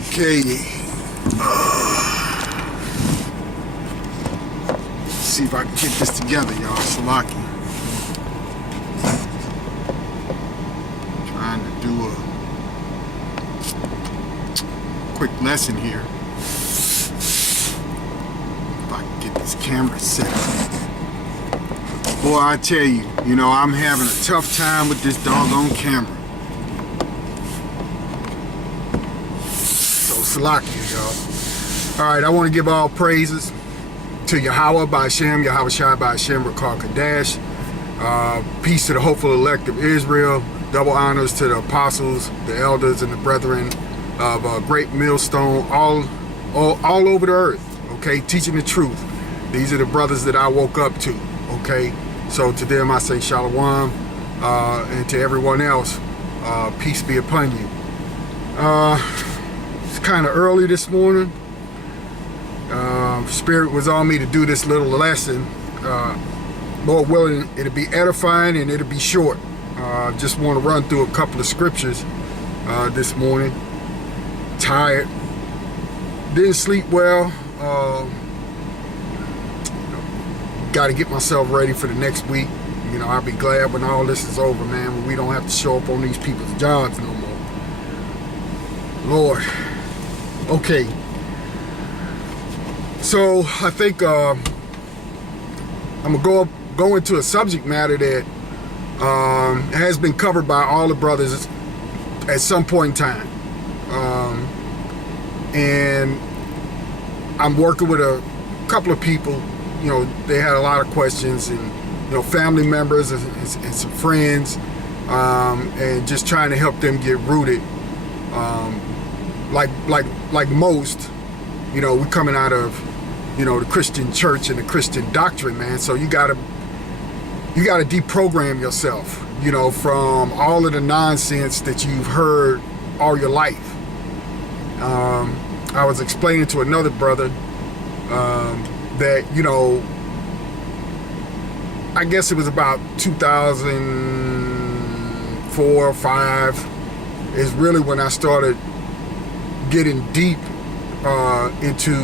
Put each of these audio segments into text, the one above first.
Okay. See if I can get this together, y'all. Salaki. Trying to do a quick lesson here. If I can get this camera set up. Boy, I tell you, I'm having a tough time with this doggone camera. Salakia, y'all. Alright, I want to give all praises to Yahweh by Hashem, Yahweh Shai by Hashem, Rakar Kadesh. Peace to the hopeful elect of Israel. Double honors to the apostles, the elders, and the brethren of Great Millstone all over the earth, okay? Teaching the truth. These are the brothers that I woke up to, okay? So to them I say Shalom, and to everyone else, peace be upon you. It's kind of early this morning. Spirit was on me to do this little lesson. Lord willing, it'll be edifying and it'll be short. Just want to run through a couple of scriptures this morning. Tired. Didn't sleep well. Got to get myself ready for the next week. I'll be glad when all this is over, man, when we don't have to show up on these people's jobs no more. Lord. Okay, so I think I'm gonna go into a subject matter that has been covered by all the brothers at some point in time, and I'm working with a couple of people. They had a lot of questions, and family members and some friends, and just trying to help them get rooted. Like most, we're coming out of, the Christian church and the Christian doctrine, man. So you gotta deprogram yourself, from all of the nonsense that you've heard all your life. I was explaining to another brother that, I guess it was about 2004 or 5 is really when I started getting deep into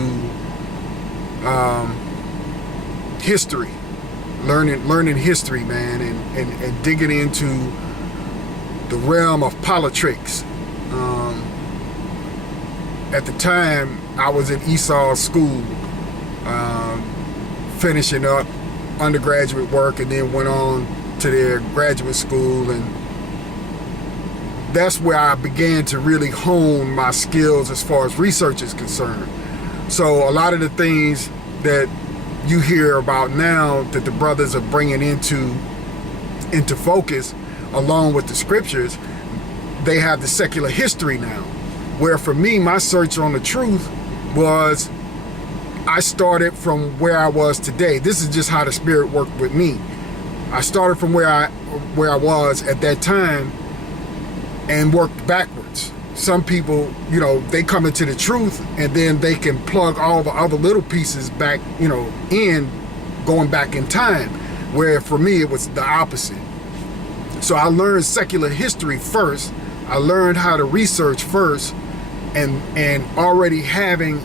history, learning history, man, and digging into the realm of politics. At the time, I was in Esau's school, finishing up undergraduate work, and then went on to their graduate school, and that's where I began to really hone my skills as far as research is concerned. So a lot of the things that you hear about now that the brothers are bringing into focus, along with the scriptures, they have the secular history now. Where for me, my search on the truth was, I started from where I was today. This is just how the Spirit worked with me. I started from where I was at that time and worked backwards. Some people, they come into the truth and then they can plug all the other little pieces back, in, going back in time. Where for me, it was the opposite. So I learned secular history first. I learned how to research first, and already having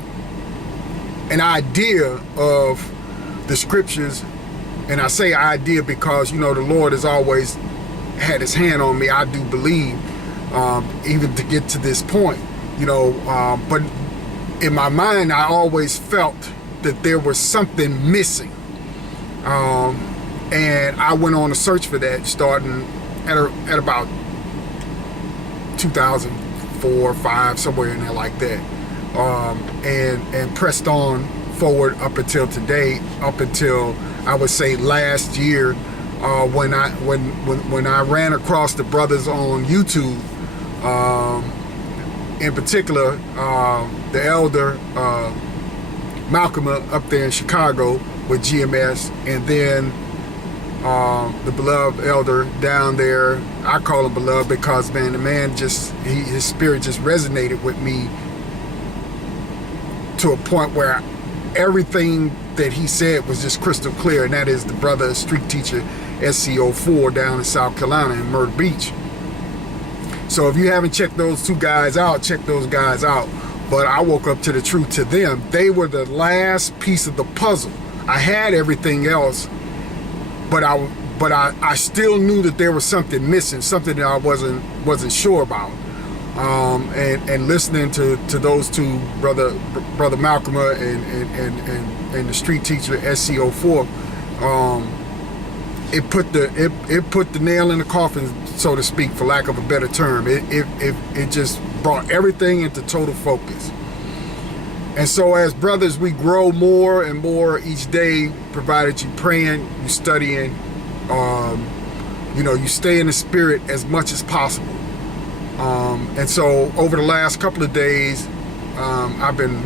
an idea of the scriptures. And I say idea because, the Lord has always had his hand on me, I do believe, even to get to this point, but in my mind, I always felt that there was something missing. And I went on a search for that, starting at about 2004 or 5, somewhere in there like that. And pressed on forward up until today, up until I would say last year, when I ran across the brothers on YouTube, in particular the elder Malcolm up there in Chicago with GMS, and then the beloved elder down there. I call him beloved because, man, the man his spirit just resonated with me to a point where everything that he said was just crystal clear, and that is the brother street teacher SCO4 down in South Carolina in Myrtle Beach. So if you haven't checked those two guys out, check those guys out. but I woke up to the truth. To them, they were the last piece of the puzzle. I had everything else, but I still knew that there was something missing, something that I wasn't sure about. And listening to those two, brother Malcolm and the street teacher SCO4, it put the nail in the coffin, so to speak, for lack of a better term. It just brought everything into total focus. And so as brothers, we grow more and more each day, provided you praying, you studying, you stay in the spirit as much as possible. And so over the last couple of days, I've been,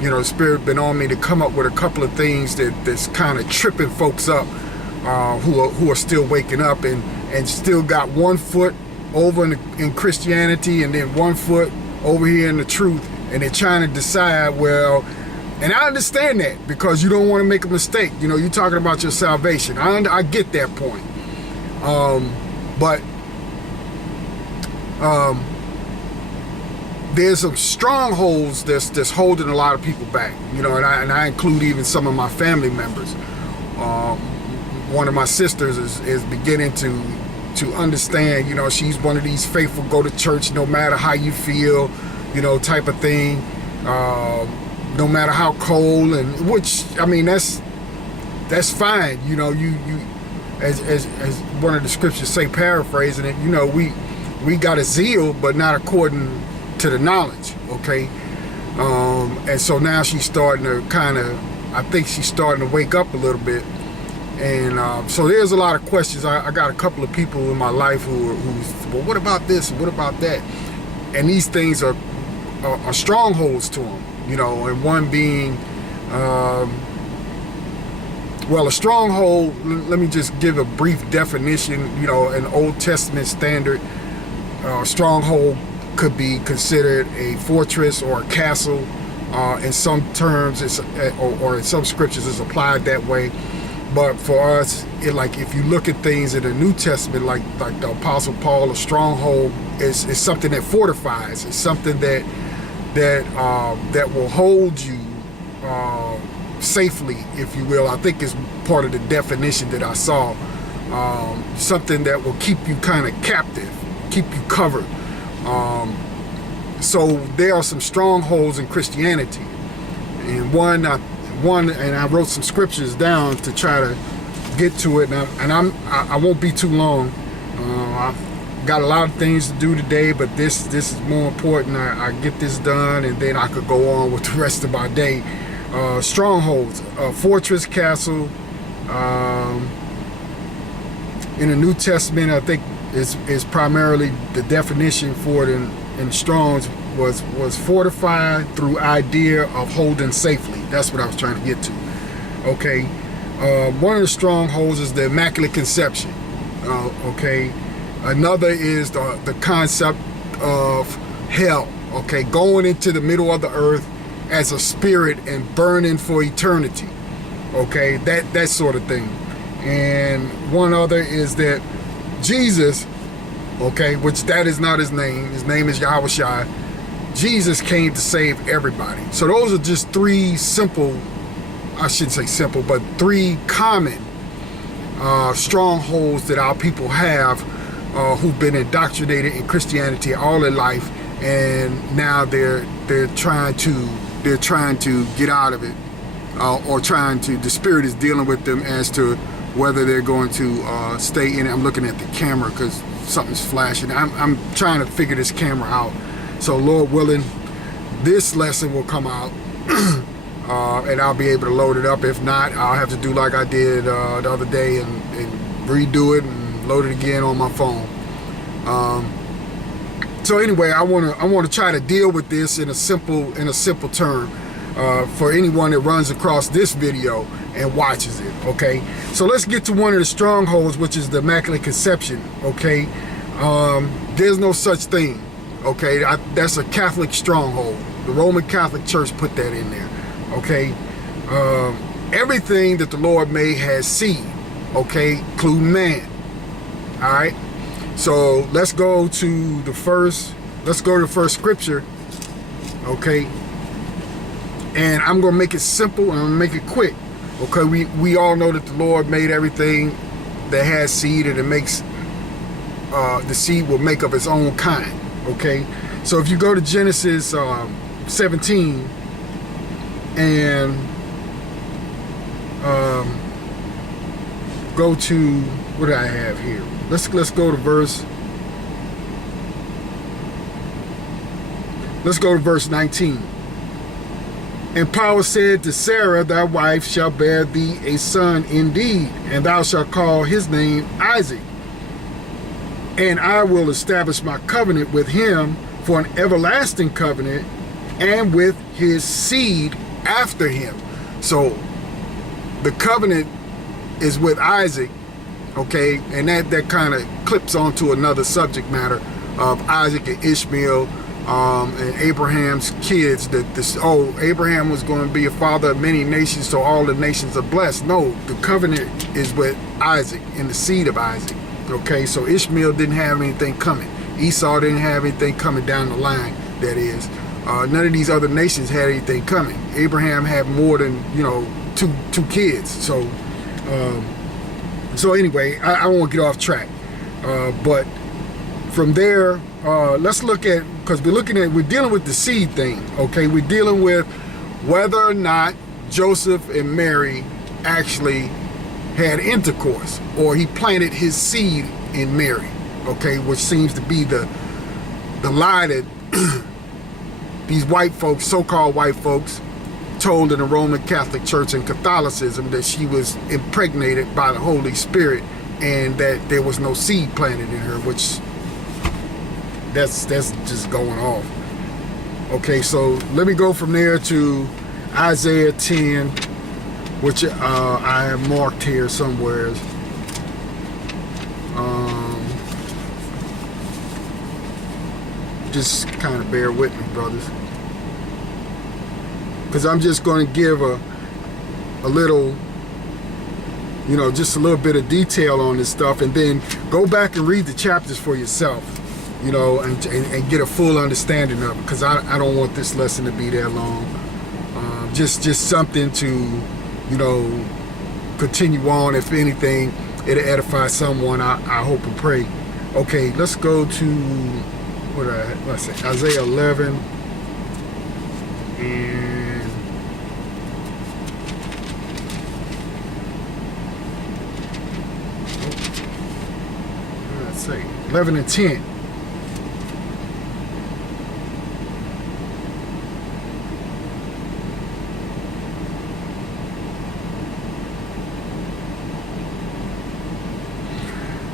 the spirit been on me to come up with a couple of things that's kind of tripping folks up, who are still waking up and still got one foot over in Christianity and then one foot over here in the truth. And they're trying to decide, well, and I understand that, because you don't want to make a mistake. You're talking about your salvation. I get that point. But there's some strongholds that's holding a lot of people back. And I include even some of my family members. One of my sisters is beginning to understand. She's one of these faithful, go to church no matter how you feel, type of thing, no matter how cold, and which, that's fine. You as one of the scriptures say, paraphrasing it, we got a zeal, but not according to the knowledge, okay? And so now she's starting to I think she's starting to wake up a little bit. And so there's a lot of questions. I got a couple of people in my life who's, well, what about this? What about that? And these things are strongholds to them, and one being, well, a stronghold, let me just give a brief definition. An Old Testament standard, stronghold could be considered a fortress or a castle. In some terms, or in some scriptures, it's applied that way. But for us, if you look at things in the New Testament, like the Apostle Paul, a stronghold is something that fortifies. It's something that will hold you safely, if you will. I think it's part of the definition that I saw. Something that will keep you kind of captive, keep you covered. So there are some strongholds in Christianity, and one, and I wrote some scriptures down to try to get to it, and I won't be too long. I've got a lot of things to do today, but this is more important. I get this done, and then I could go on with the rest of my day. Strongholds, fortress, castle. In the New Testament, I think is primarily the definition for it in Strong's was fortified through idea of holding safely. That's what I was trying to get to. Okay, one of the strongholds is the Immaculate Conception. Okay, another is the concept of hell. Okay, going into the middle of the earth as a spirit and burning for eternity. Okay, that sort of thing. And one other is that Jesus, okay, which that is not his name. His name is Yahweh Shai. Jesus came to save everybody. So those are just three simple, I shouldn't say simple, but three common strongholds that our people have, who've been indoctrinated in Christianity all their life, and now they're trying to get out of it, or the spirit is dealing with them as to whether they're going to stay in it. I'm looking at the camera because something's flashing. I'm trying to figure this camera out. So Lord willing, this lesson will come out and I'll be able to load it up. If not, I'll have to do like I did the other day and redo it and load it again on my phone. So anyway, I want to try to deal with this in a simple term for anyone that runs across this video and watches it. Okay, so let's get to one of the strongholds, which is the Immaculate Conception. Okay, there's no such thing. Okay, that's a Catholic stronghold. The Roman Catholic Church put that in there. Okay, everything that the Lord made has seed. Okay, including man. All right. So let's go to the first scripture okay? And I'm going to make it simple and I'm going to make it quick. Okay, we all know that the Lord made everything that has seed, and it makes the seed will make of its own kind. Okay, so if you go to Genesis 17 and go to, what do I have here? Let's go to verse. Let's go to verse 19. And Power said to Sarah, thy wife shall bear thee a son indeed, and thou shalt call his name Isaac. And I will establish my covenant with him for an everlasting covenant, and with his seed after him. So the covenant is with Isaac, okay? And that kind of clips onto another subject matter of Isaac and Ishmael, and Abraham's kids, that Abraham was going to be a father of many nations, so all the nations are blessed. No, the covenant is with Isaac and the seed of Isaac. Okay, so Ishmael didn't have anything coming. Esau didn't have anything coming down the line, that is. None of these other nations had anything coming. Abraham had more than, two kids. So anyway, I won't get off track. But from there, let's look at, because we're dealing with the seed thing, okay? We're dealing with whether or not Joseph and Mary actually had intercourse, or he planted his seed in Mary, okay? Which seems to be the lie that these white folks, so-called white folks, told in the Roman Catholic Church and Catholicism, that she was impregnated by the Holy Spirit and that there was no seed planted in her, which that's just going off. Okay, so let me go from there to Isaiah 10, which I have marked here somewhere. Just kind of bear with me, brothers, because I'm just going to give a little, just a little bit of detail on this stuff, and then go back and read the chapters for yourself. And get a full understanding of it, because I don't want this lesson to be that long. Just something to, continue on. If anything, it'll edify someone, I hope and pray. Okay, let's go to, Isaiah 11. And let's say 11 and 10.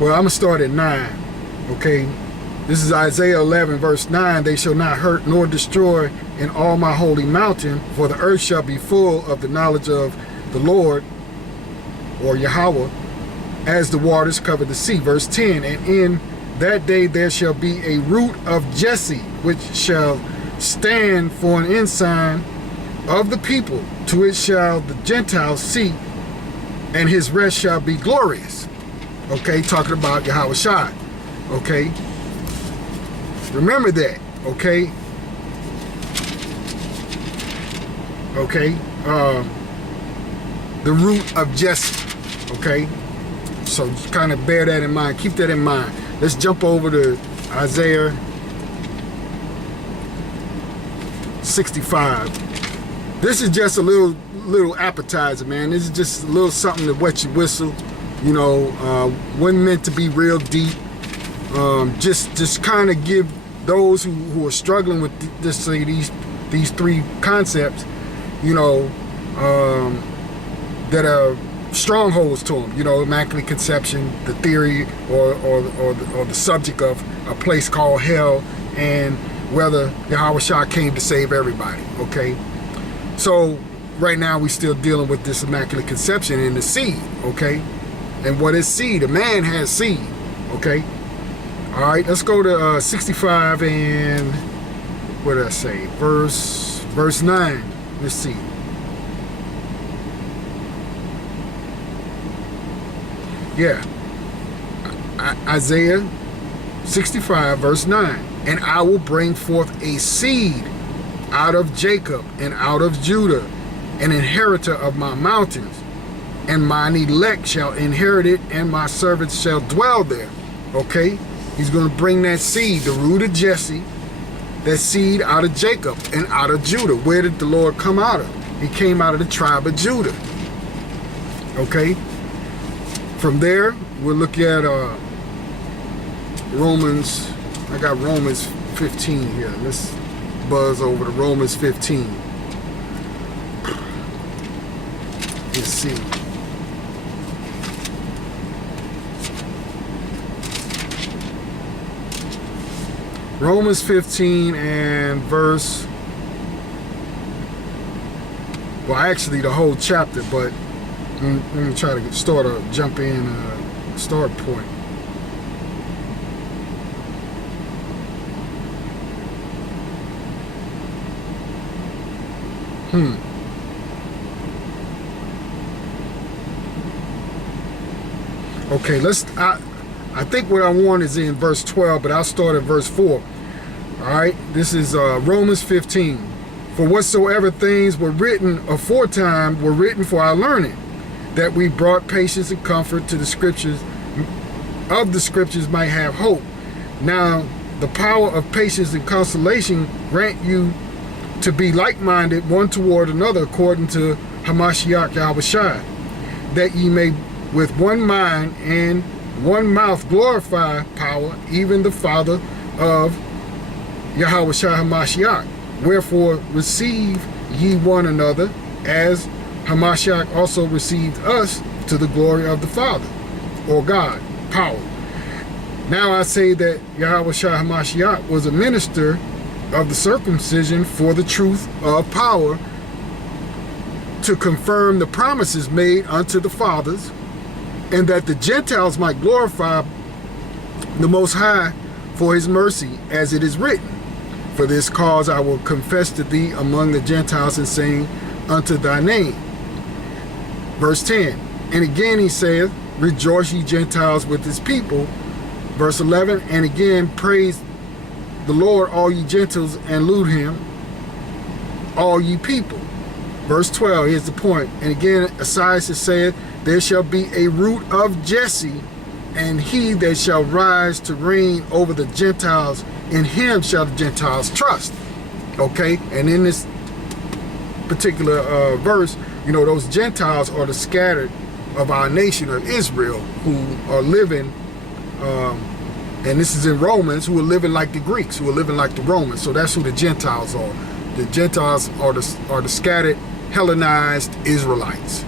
Well, I'm going to start at 9, okay? This is Isaiah 11, verse 9. They shall not hurt nor destroy in all my holy mountain, for the earth shall be full of the knowledge of the Lord, or Yahweh, as the waters cover the sea. Verse 10, and in that day there shall be a root of Jesse, which shall stand for an ensign of the people. To it shall the Gentiles seek, and his rest shall be glorious. Okay, talking about Yahweh Shai. Okay, remember that. Okay, the root of Jesse. Okay, so kind of bear that in mind. Keep that in mind. Let's jump over to Isaiah 65. This is just a little appetizer, man. This is just a little something to wet your whistle. Wasn't meant to be real deep. Just kind of give those who are struggling with these three concepts, that are strongholds to them. Immaculate Conception, the theory or the subject of a place called hell, and whether Yahweh Shah came to save everybody. Okay, so right now we're still dealing with this Immaculate Conception and the seed. Okay. And what is seed? A man has seed. Okay. All right. Let's go to 65 and what did I say? Verse 9. Let's see. Yeah. Isaiah 65 verse 9. And I will bring forth a seed out of Jacob and out of Judah, an inheritor of my mountains, and mine elect shall inherit it, and my servants shall dwell there. Okay, he's going to bring that seed, the root of Jesse, that seed out of Jacob and out of Judah. Where did the Lord come out of? He came out of the tribe of Judah. Okay, from there we'll look at Romans. I got Romans 15 here. Let's buzz over to Romans 15. Let's see. Romans 15 and verse, well, actually the whole chapter, but let me try to jump in start point. Okay, I think what I want is in verse 12, but I'll start at verse 4. All right, this is Romans 15. For whatsoever things were written aforetime were written for our learning, that we brought patience and comfort to the scriptures, of the scriptures might have hope. Now the power of patience and consolation grant you to be like-minded one toward another according to Hamashiach Yahushua, that ye may with one mind and one mouth glorify power, even the Father of Yahushua Hamashiach. Wherefore receive ye one another, as Hamashiach also received us to the glory of the Father, or God, power. Now I say that Yahushua Hamashiach was a minister of the circumcision for the truth of power, to confirm the promises made unto the fathers, and that the Gentiles might glorify the Most High for his mercy, as it is written, for this cause I will confess to thee among the Gentiles, and sing unto thy name. Verse 10, and again he saith, rejoice ye Gentiles with his people. Verse 11, and again praise the Lord all ye Gentiles, and lute him all ye people. Verse 12, here's the point. And again Esaias saith, there shall be a root of Jesse, and he that shall rise to reign over the Gentiles, in him shall the Gentiles trust. Okay, and in this particular verse, you know, those Gentiles are the scattered of our nation of Israel, who are living, and this is in Romans, who are living like the Greeks, who are living like the Romans. So that's who the Gentiles are. The Gentiles are the scattered Hellenized Israelites.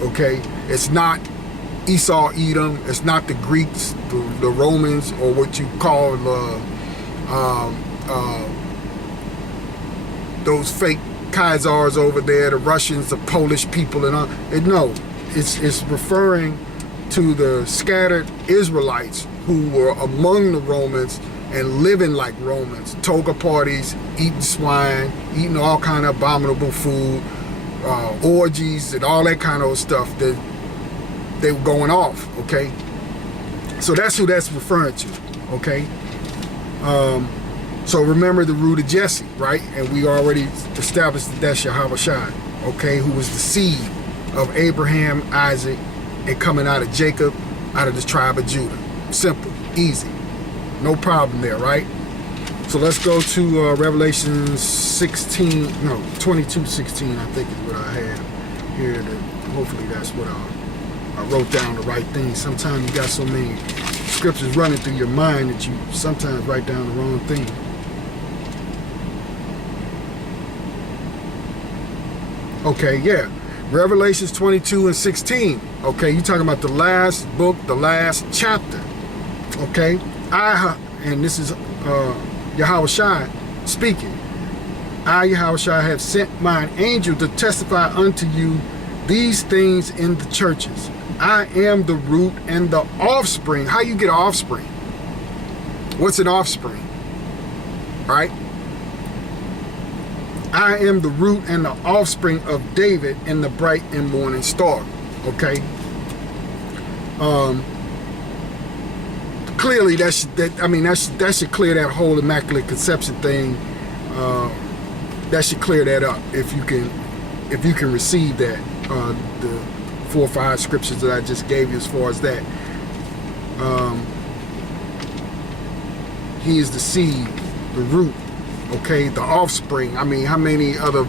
Okay, it's not Esau, Edom. It's not the Greeks, the Romans, or what you call those fake Khazars over there, the Russians, the Polish people, and all. No, it's referring to the scattered Israelites who were among the Romans and living like Romans, toga parties, eating swine, eating all kind of abominable food, orgies and all that kind of stuff that they were going off. Okay, so that's who that's referring to. Okay, so remember the root of Jesse, right? And we already established that that's Yahushua, okay, who was the seed of Abraham, Isaac, and coming out of Jacob, out of the tribe of Judah. Simple, easy, no problem there, right? So let's go to Revelation 22:16, I think is what I have here. Hopefully that's what I wrote down the right thing. Sometimes you got so many scriptures running through your mind that you sometimes write down the wrong thing. Okay, yeah. Revelations 22:16. Okay, you're talking about the last book, the last chapter. Okay, and this is Yahushua speaking. I, Yahushua, have sent mine angel to testify unto you these things in the churches. I am the root and the offspring. How you get offspring? What's an offspring? Right? I am the root and the offspring of David and the bright and morning star. Okay. Clearly, that should clear that whole immaculate conception thing that should clear that up if you can receive that. The 4 or 5 scriptures that I just gave you as far as that. He is the seed, the root, okay, the offspring. I mean, how many other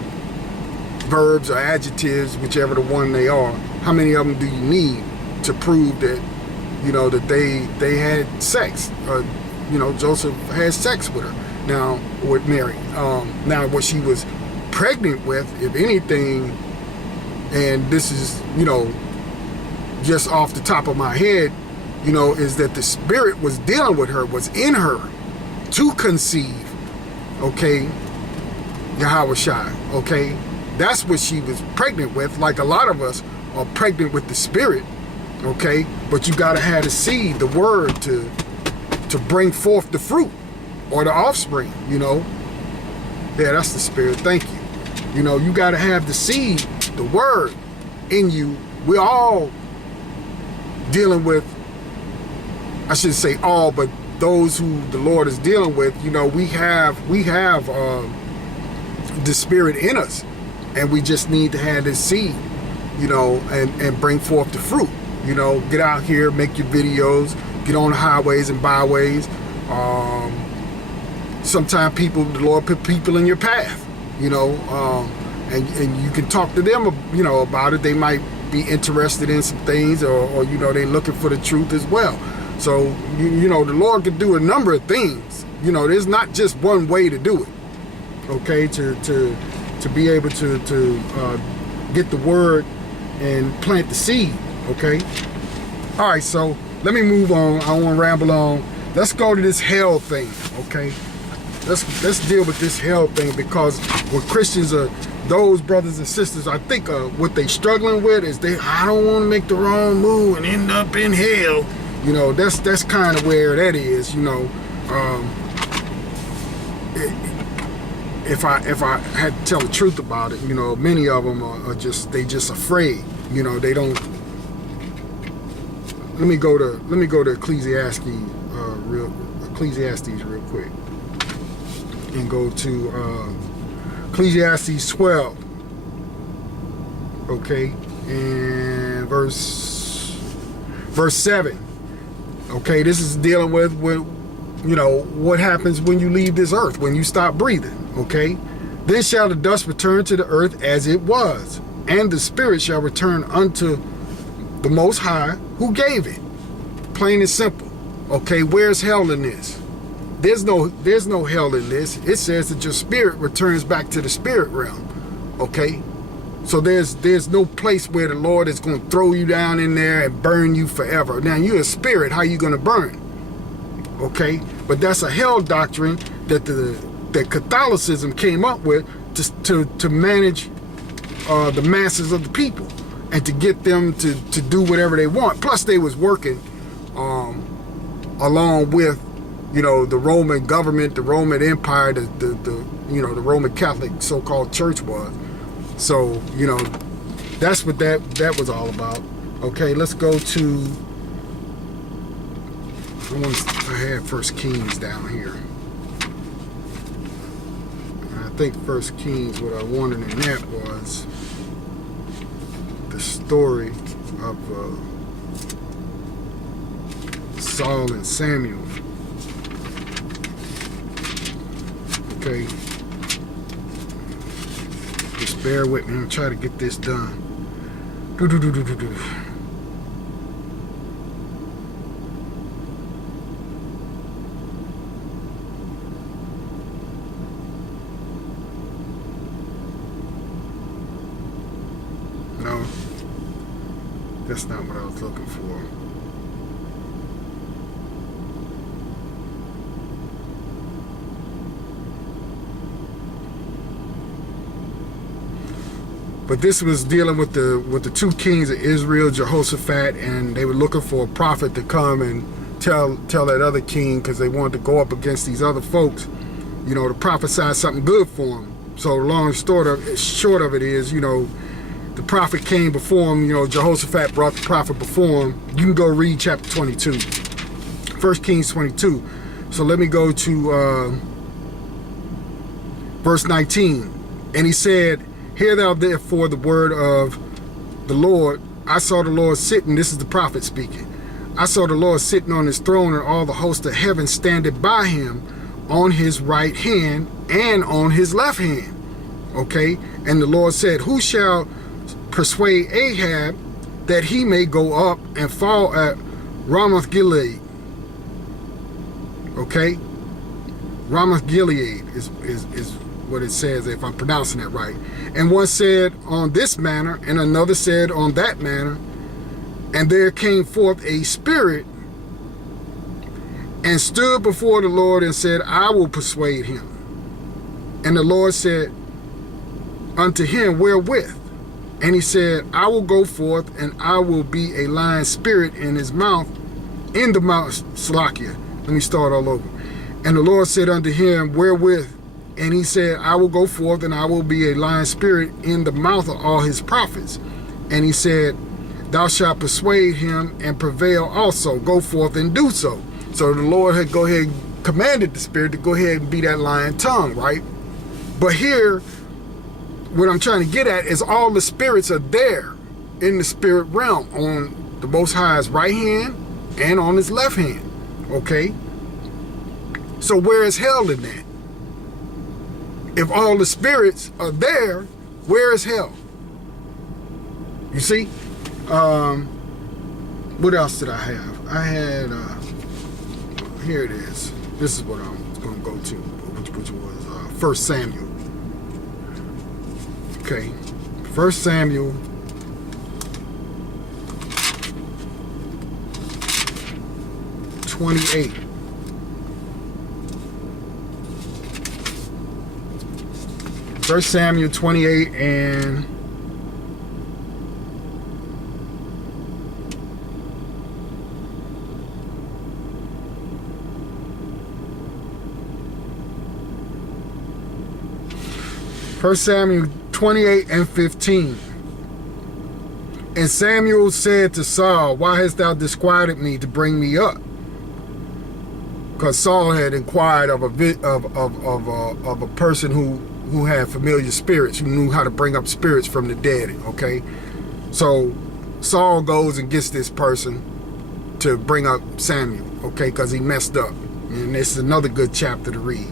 verbs or adjectives, whichever the one they are, how many of them do you need to prove that, you know, that they had sex? You know, Joseph had sex with her, now, with Mary. Now, what she was pregnant with, if anything, and this is, you know, just off the top of my head, you know, is that the Spirit was dealing with her, was in her to conceive, okay, Yahweh Shai, okay? That's what she was pregnant with, like a lot of us are pregnant with the Spirit, okay? But you got to have the seed, the word, to bring forth the fruit or the offspring, you know? Yeah, that's the Spirit, thank you. You know, you got to have the seed, the word in you. We're all dealing with, I shouldn't say all, but those who the Lord is dealing with, you know, we have the Spirit in us, and we just need to have this seed, you know, and bring forth the fruit. You know, get out here, make your videos, get on the highways and byways. Sometimes the Lord put people in your path, you know, and you can talk to them, you know, about it. They might be interested in some things, or you know, they're looking for the truth as well. So, you know, the Lord can do a number of things. You know, there's not just one way to do it, okay, to be able to get the word and plant the seed, okay? All right, so let me move on. I don't want to ramble on. Let's go to this hell thing, okay? Let's deal with this hell thing, because when Christians are, those brothers and sisters, I think what they struggling with is I don't want to make the wrong move and end up in hell. You know, that's kind of where that is, you know. If I had to tell the truth about it, you know, many of them are just afraid. You know, they don't. Let me go to Ecclesiastes real quick, and go to Ecclesiastes 12. Okay, and verse 7. Okay, this is dealing with, you know, what happens when you leave this earth, when you stop breathing, okay? Then shall the dust return to the earth as it was, and the spirit shall return unto the Most High who gave it. Plain and simple, okay? Where's hell in this? There's no hell in this. It says that your spirit returns back to the spirit realm, okay? So there's no place where the Lord is going to throw you down in there and burn you forever. Now, you're a spirit. How you going to burn? Okay? But that's a hell doctrine that Catholicism came up with to manage the masses of the people and to get them to do whatever they want. Plus, they was working along with, you know, the Roman government, the Roman Empire, the you know, the Roman Catholic so-called church was. So, you know, that's what that was all about. Okay, let's go to, I had First Kings down here. And I think First Kings, what I wanted in that was the story of Saul and Samuel. Okay. Just bear with me. I'm gonna try to get this done. No, that's not what I was looking for. But this was dealing with the two kings of Israel, Jehoshaphat, and they were looking for a prophet to come and tell that other king, because they wanted to go up against these other folks, you know, to prophesy something good for them. So long short of it is, you know, the prophet came before him. You know, Jehoshaphat brought the prophet before him. You can go read chapter 22, 1 Kings 22. So let me go to verse 19. And he said, hear thou therefore the word of the Lord. I saw the Lord sitting, this is the prophet speaking. I saw the Lord sitting on his throne, and all the host of heaven standing by him on his right hand and on his left hand. Okay? And the Lord said, who shall persuade Ahab that he may go up and fall at Ramoth Gilead? Okay? Ramoth Gilead is what it says, if I'm pronouncing that right. And one said on this manner, and another said on that manner. And there came forth a spirit and stood before the Lord and said, I will persuade him. And the Lord said unto him, wherewith? And he said, I will go forth, and I will be a lying spirit in his mouth, in the mouth, Slakia. Let me start all over. And the Lord said unto him, wherewith? And he said, I will go forth, and I will be a lying spirit in the mouth of all his prophets. And he said, thou shalt persuade him and prevail also. Go forth and do so. So the Lord had go ahead and commanded the spirit to go ahead and be that lying tongue, right? But here, what I'm trying to get at is all the spirits are there in the spirit realm on the Most High's right hand and on his left hand. Okay? So where is hell in that? If all the spirits are there, where is hell? You see? What else did I have? I had, here it is. This is what I'm going to go to, which was 1 Samuel. Okay, 1 Samuel 28. First Samuel 28 and 1 Samuel 28 and 15. And Samuel said to Saul, why hast thou disquieted me to bring me up? Because Saul had inquired of a person who had familiar spirits, who knew how to bring up spirits from the dead. Okay, so Saul goes and gets this person to bring up Samuel. Okay, because he messed up, and this is another good chapter to read.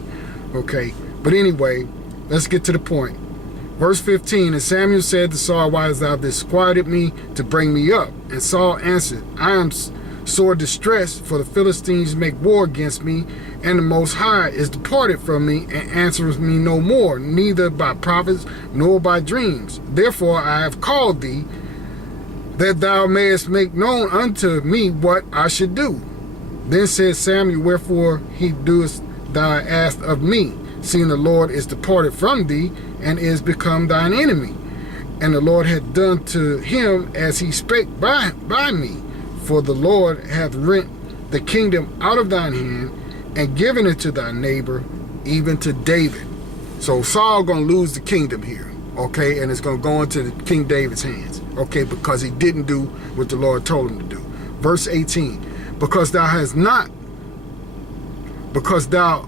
Okay, but anyway, let's get to the point. Verse 15, and Samuel said to Saul, why hast thou disquieted me to bring me up? And Saul answered, I am sore distressed, for the Philistines make war against me, and the Most High is departed from me, and answers me no more, neither by prophets nor by dreams. Therefore I have called thee, that thou mayest make known unto me what I should do. Then said Samuel, wherefore he doest thou ask of me, seeing the Lord is departed from thee, and is become thine enemy? And the Lord hath done to him as he spake by me. For the Lord hath rent the kingdom out of thine hand, and given it to thy neighbor, even to David. So Saul gonna lose the kingdom here, okay? And it's gonna go into King David's hands, okay? Because he didn't do what the Lord told him to do. Verse 18, because thou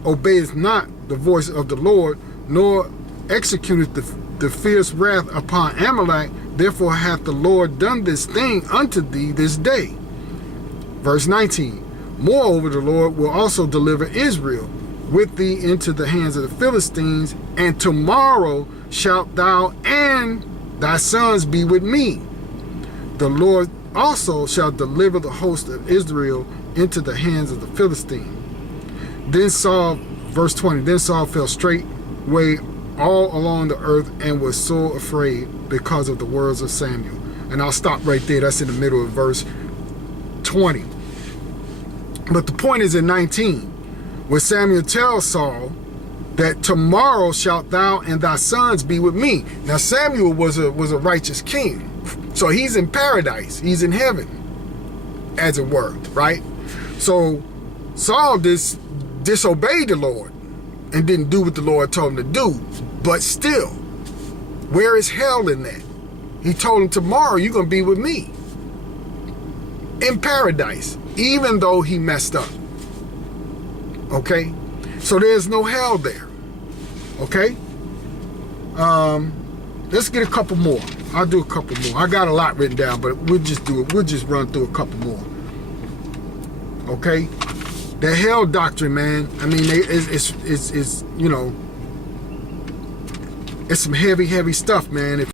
obeyest not the voice of the Lord, nor executed the fierce wrath upon Amalek, therefore hath the Lord done this thing unto thee this day. Verse 19, moreover the Lord will also deliver Israel with thee into the hands of the Philistines, and tomorrow shalt thou and thy sons be with me. The Lord also shall deliver the host of Israel into the hands of the Philistines. Then Saul, verse 20, then Saul fell straightway all along the earth and was so afraid because of the words of Samuel. And I'll stop right there. That's in the middle of verse 20. But the point is in 19, where Samuel tells Saul that tomorrow shalt thou and thy sons be with me. Now Samuel was a righteous king. So he's in paradise. He's in heaven, as it were, right? So Saul disobeyed the Lord and didn't do what the Lord told him to do. But still, where is hell in that? He told him, tomorrow you're going to be with me in paradise, even though he messed up. Okay? So there's no hell there. Okay? Let's get a couple more. I'll do a couple more. I got a lot written down, but we'll just do it. We'll just run through a couple more. Okay? The hell doctrine, man. I mean, it's you know, it's some heavy stuff, man.